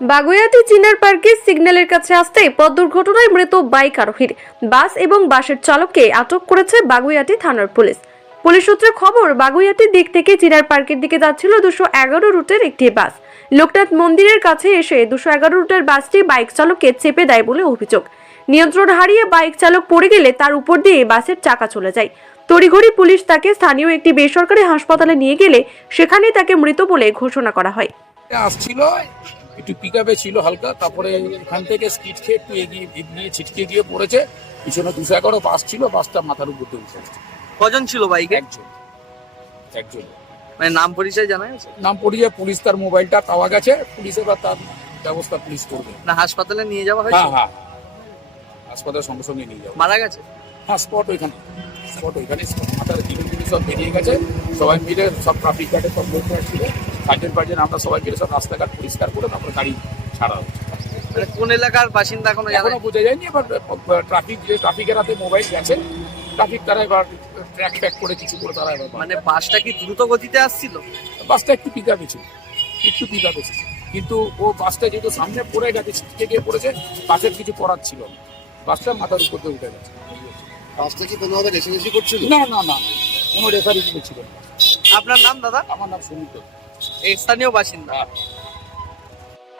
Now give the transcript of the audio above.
বাগুইয়াটি চিনার পার্কে সিগন্যালের কাছে আসতেই পথ দুর্ঘটনায় মৃত বাইক আরোহীর বাস এবং বাসের চালককে আটক করেছে বাগুইয়াটি থানার পুলিশ। পুলিশ সূত্রে খবর বাগুইয়াটির দিক থেকে চিনার পার্কের দিকে যাচ্ছিল দুশো এগারো রুটের একটি বাস। লোকনাথ মন্দিরের কাছে এসে দুশো এগারো রুটের বাসটি বাইক চালককে চেপে দেয় বলে অভিযোগ। নিয়ন্ত্রণ হারিয়ে বাইক চালক পড়ে গেলে তার উপর দিয়ে বাসের চাকা চলে যায়। তড়িঘড়ি পুলিশ তাকে স্থানীয় একটি বেসরকারি হাসপাতালে নিয়ে গেলে সেখানেই তাকে মৃত বলে ঘোষণা করা হয়। আসছিল একটু পিক আপে ছিল হালকা তারপরে এখান থেকে স্কিট খেয়ে একটু এগিয়ে এগিয়ে ছিটকে গিয়ে পড়েছে। পিছনে দুশো এগারো বাস ছিল বাসটা মাথার উপর দিয়ে উঠে। কজন ছিল বাইকে একজন। একজন। মানে নাম পরিচয় জানা গেছে? নাম পড়িয়ে পুলিশ তার মোবাইলটা পাওয়া গেছে পুলিশ এবার তার ব্যবস্থা পুলিশ করবে। না হাসপাতালে নিয়ে যাওয়া হ্যাঁ হয়েছে? হ্যাঁ হাসপাতালের সঙ্গে সঙ্গে নিয়ে যাব মারা গেছে? হ্যাঁ স্পট ওইখানে। স্পট ওইখানে মাথার জিনিস সব বেরিয়ে গেছে। সবাই মিলে সব ট্রাফিক গার্ডে সব লোক ছিল সার্জেন্ট ফার্জেন্ট আমরা সবাই মিলে সব রাস্তাঘাট পরিষ্কার করে তারপরে গাড়ি ছাড়া হচ্ছে মানে কোন এলাকার বাসিন্দা এখনও জানা এখনও বোঝা যায়নি এবার ট্রাফিক যে ট্রাফিকের হাতে মোবাইল গেছে ট্রাফিক তারা এবার ট্র্যাক ট্র্যাক করে কিছু করে তারা এবার মানে বাসটা কি দ্রুত গতিতে আসছিল? বাসটা একটু পিক আপে ছিল একটু পিক আপে ছিল কিন্তু ও বাসটা যেহেতু সামনে পড়ে গেছে ছিটকে গিয়ে পড়েছে বাসের কিছু করার ছিল না। বাসটা মাথার উপর দিয়ে উঠে গেছে। রাস্তা কি কোনোভাবে রেসারেসি করছিল? না না না কোনো রেফারি ছিল না। আপনার নাম দাদা? আমার নাম সুমিত স্থানীয় বাসিন্দা। হ্যাঁ।